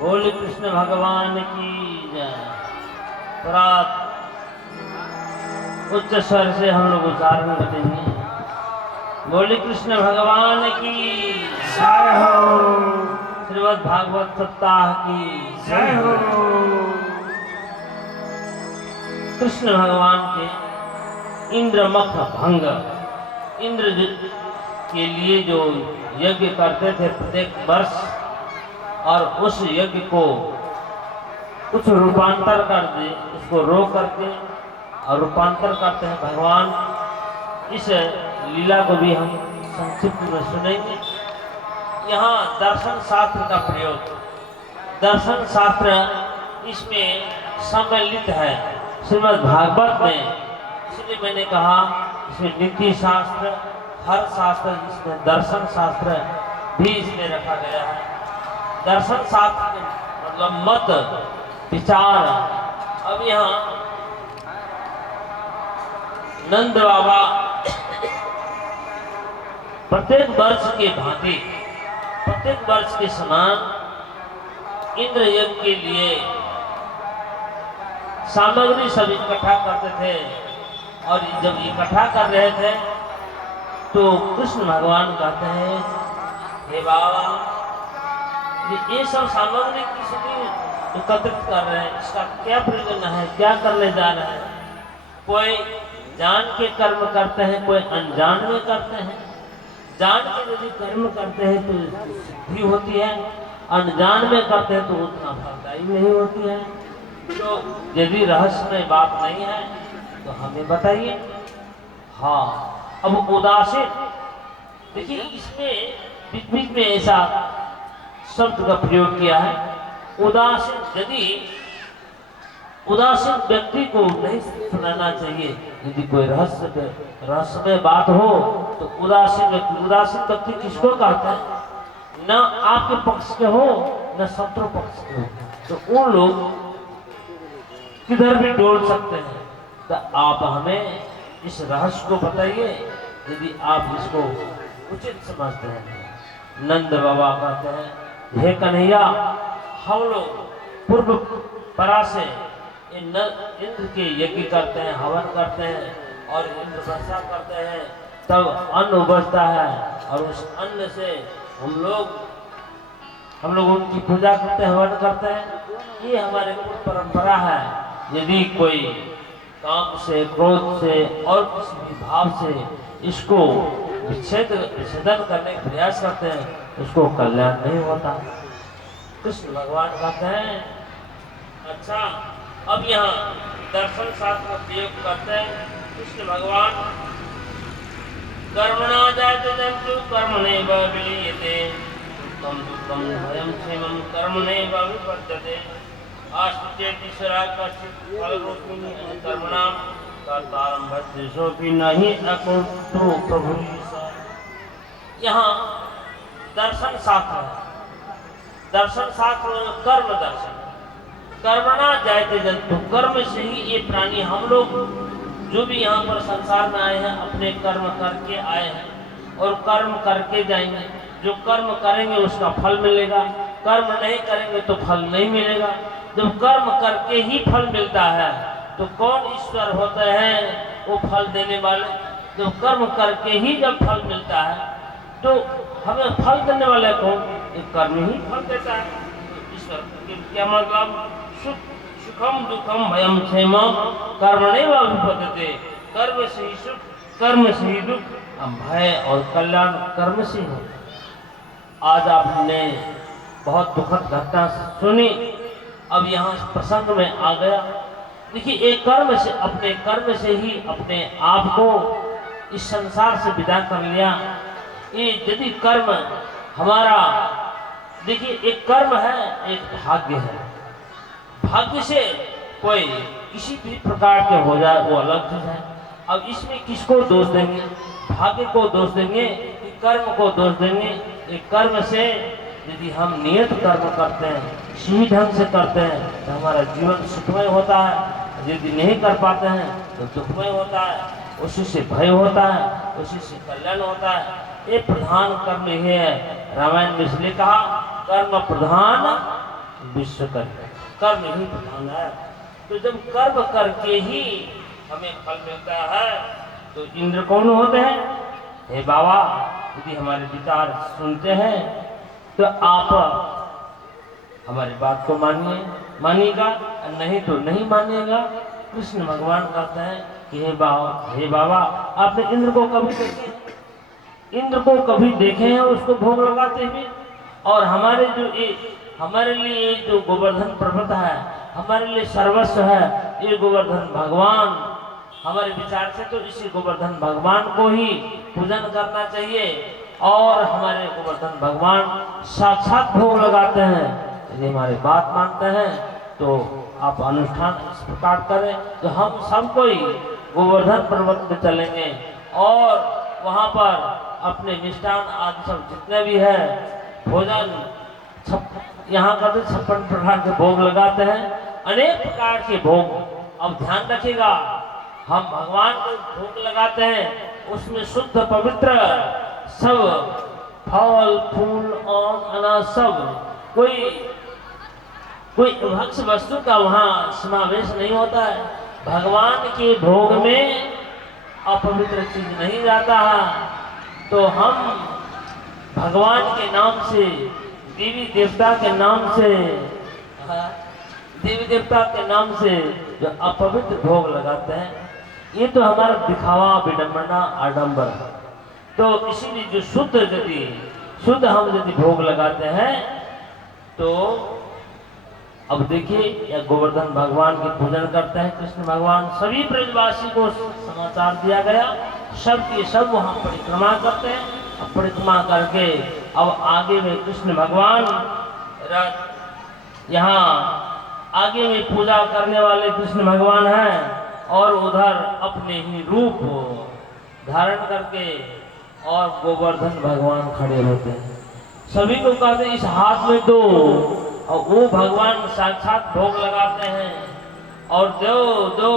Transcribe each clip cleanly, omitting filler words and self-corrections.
बोले कृष्ण भगवान की जय। प्रात उच्च स्वर से हम लोग उच्चारण करेंगे। बोले कृष्ण भगवान की जय हो। श्रीमद् भागवत सप्ताह की जय हो। कृष्ण भगवान के इंद्रमख भंग, इंद्र के लिए जो यज्ञ करते थे प्रत्येक वर्ष, और उस यज्ञ को कुछ रूपांतर कर दे, उसको रोक करके और रूपांतर करते हैं भगवान। इस लीला को भी हम संक्षिप्त में सुनेंगे। यहाँ दर्शन शास्त्र का प्रयोग, दर्शन शास्त्र इसमें सम्मिलित है श्रीमद् भागवत में, इसलिए मैंने कहा इसमें नीति शास्त्र, हर शास्त्र, इसमें दर्शन शास्त्र भी इसमें रखा गया है। दर्शन शास्त्र मतलब मत विचार। अब यहाँ नंद बाबा प्रत्येक वर्ष के भांति, प्रत्येक वर्ष के समान इंद्र यज्ञ के लिए सामग्री सब इकट्ठा करते थे, और जब इकट्ठा कर रहे थे तो कृष्ण भगवान कहते हैं, हे बाबा ये सब सामग्री किस लिए एकत्रित कर रहे हैं, इसका क्या प्रयोजन है, क्या करने जा रहे हैं। कोई जान के कर्म करते हैं, कोई अनजान में करते हैं। जान के यदि कर्म करते हैं तो सिद्धि होती है, अनजान में करते हैं तो उतना फलदायी नहीं होती है। तो यदि रहस्यमय बात नहीं है तो हमें बताइए। हाँ, अब उदासीन, देखिए इसमें बीच बीच में ऐसा शब्द का प्रयोग किया है, उदासीन। यदि उदासीन व्यक्ति को नहीं सुनाना चाहिए। यदि कोई रहस्यमय बात हो तो उदासीन व्यक्ति किसको कहते हैं? न आपके पक्ष के हो न शत्रु पक्ष के हो, तो उन लोग किधर भी डोल सकते हैं। तो आप हमें इस रहस्य को बताइए यदि आप इसको उचित समझते हैं। नंद बाबा कहते हैं, हे कन्हैया, हम लोग पूर्व परा से इंद्र के यज्ञ करते हैं, हवन करते हैं और इंद्र वर्षा करते हैं, तब अन्न उपजता है और उस अन्न से हम लोग उनकी पूजा करते हैं, हवन करते हैं। ये हमारे परंपरा है। यदि कोई काम से, क्रोध से और किसी भी भाव से इसको विच्छेदन करने का प्रयास करते हैं, उसको कल्याण नहीं होता। कृष्ण भगवान कहते हैं, अच्छा अब यहाँ दर्शन शास्त्र का प्रयोग करते हैं कृष्ण भगवान। कर्मणा जायते जन्तु कर्मणैव विलीयते, दुःखं दुःखं भयं क्षेमं कर्मणैव विपद्यते। आस्तिचेतीश्वरा कश्चित् फलरूपिणी कर्मणां कर्तारं भजति नहीं अकुर्तो प्रभु। यहाँ दर्शन शास्त्र है। दर्शन शास्त्र कर्म दर्शन। कर्मणा जायते जन्तु, कर्म से ही ये प्राणी, हम लोग जो भी यहाँ पर संसार में आए हैं अपने कर्म करके आए हैं और कर्म करके जाएंगे। जो कर्म करेंगे उसका फल मिलेगा, कर्म नहीं करेंगे तो फल नहीं मिलेगा। जब कर्म करके ही फल मिलता है तो कौन ईश्वर होते हैं वो फल देने वाले? जो कर्म करके ही जब फल मिलता है, तो हमें फल देने वाले कौन? एक कर्म ही फल देता है। तो ईश्वर क्या मतलब? सुखम दुखम भयम क्षेम कर्मणैव अभिपद्यते। कर्म से ही सुख, कर्म से ही दुख, भय और कल्याण कर्म से हो। आज आपने बहुत दुखद घटना सुनी, अब यहाँ प्रसंग में आ गया। देखिए, एक कर्म से, अपने कर्म से ही अपने आप को इस संसार से विदा कर लिया। ये यदि कर्म हमारा, देखिए एक कर्म है, एक भाग्य है। भाग्य से कोई किसी भी प्रकार के हो जाए वो अलग चीज है। अब इसमें किसको दोष देंगे? भाग्य को दोष देंगे कि कर्म को दोष देंगे? एक कर्म से यदि हम नियत कर्म करते हैं, सही ढंग से करते हैं, तो हमारा जीवन सुखमय होता है। यदि नहीं कर पाते हैं तो दुखमय होता है, उसी से भय होता है, उसी से कल्याण होता है। ये प्रधान कर्म ही है। रामायण में इसलिए कहा कर्म प्रधान विश्व कर्म, कर्म ही प्रधान है। तो जब कर्म करके ही हमें फल मिलता है, तो इंद्र कौन होते हैं? हे बाबा, यदि हमारे विचार सुनते हैं तो आप हमारी बात को मानिएगा, नहीं तो नहीं मानिएगा। कृष्ण भगवान कहते हैं कि हे बाबा, आपने इंद्र को कभी देखे? इंद्र को कभी देखे हैं उसको भोग लगाते हुए? और हमारे लिए जो गोवर्धन पर्वत है, हमारे लिए सर्वस्व है, ये गोवर्धन भगवान। हमारे विचार से तो इसी गोवर्धन भगवान को ही पूजन करना चाहिए। और हमारे गोवर्धन भगवान साक्षात भोग लगाते हैं। यदि हमारी बात मानते हैं तो आप अनुष्ठान इस प्रकार करें, तो हम सब कोई गोवर्धन पर्वत में चलेंगे और वहाँ पर अपने मिष्टान आदि सब जितने भी है भोजन, यहाँ का तो 56 प्रकार के भोग लगाते हैं, अनेक प्रकार के भोग। अब ध्यान रखिएगा, हम भगवान को भोग लगाते हैं, उसमें शुद्ध पवित्र सब फल फूल और अनाज सब, कोई भक्ष वस्तु का वहाँ समावेश नहीं होता है। भगवान के भोग में अपवित्र चीज नहीं जाता है। तो हम भगवान के नाम से, देवी देवता के नाम से, देवी देवता के नाम से जो अपवित्र भोग लगाते हैं, ये तो हमारा दिखावा, विडंबना, आडंबर। तो इसीलिए जो शुद्ध हम यदि भोग लगाते हैं, तो अब देखिए, यह गोवर्धन भगवान की पूजन करते हैं कृष्ण भगवान। सभी ब्रजवासी को समाचार दिया गया, सब के सब वहाँ परिक्रमा करते हैं। अब परिक्रमा करके अब आगे में कृष्ण भगवान, यहाँ आगे में पूजा करने वाले कृष्ण भगवान हैं, और उधर अपने ही रूप धारण करके और गोवर्धन भगवान खड़े होते हैं। सभी को कहते हैं इस हाथ में दो, और वो भगवान साक्षात भोग लगाते हैं, और दो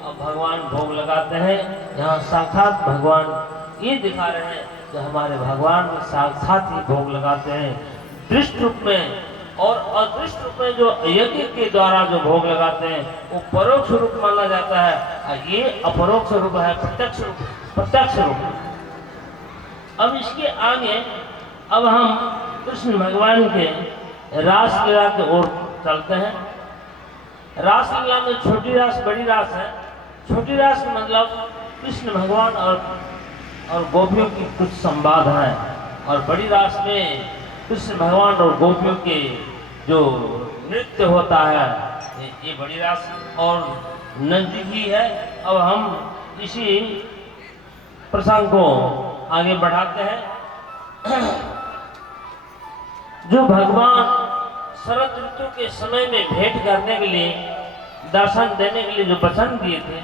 और भगवान भोग लगाते हैं। यहाँ साक्षात भगवान ये दिखा रहे हैं कि हमारे भगवान साक्षात ही भोग लगाते हैं, दृष्ट रूप में। और अदृष्ट रूप में जो यज्ञ के द्वारा जो भोग लगाते हैं वो परोक्ष रूप माना जाता है, और ये अपरोक्ष रूप है, प्रत्यक्ष रूप। अब इसके आगे अब हम कृष्ण भगवान के रासलीला की ओर चलते हैं। रासलीला में छोटी रास, बड़ी रास है। छोटी रास का मतलब कृष्ण भगवान और गोपियों की कुछ संवाद है, और बड़ी रास में कृष्ण भगवान और गोपियों के जो नृत्य होता है, ये बड़ी रास और नजदीकी है। अब हम इसी प्रसंग को आगे बढ़ाते हैं। जो भगवान शरद ऋतु के समय में भेंट करने के लिए, दर्शन देने के लिए जो वचन दिए थे,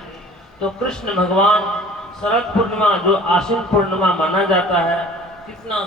तो कृष्ण भगवान शरद पूर्णिमा जो आश्विन पूर्णिमा माना जाता है, कितना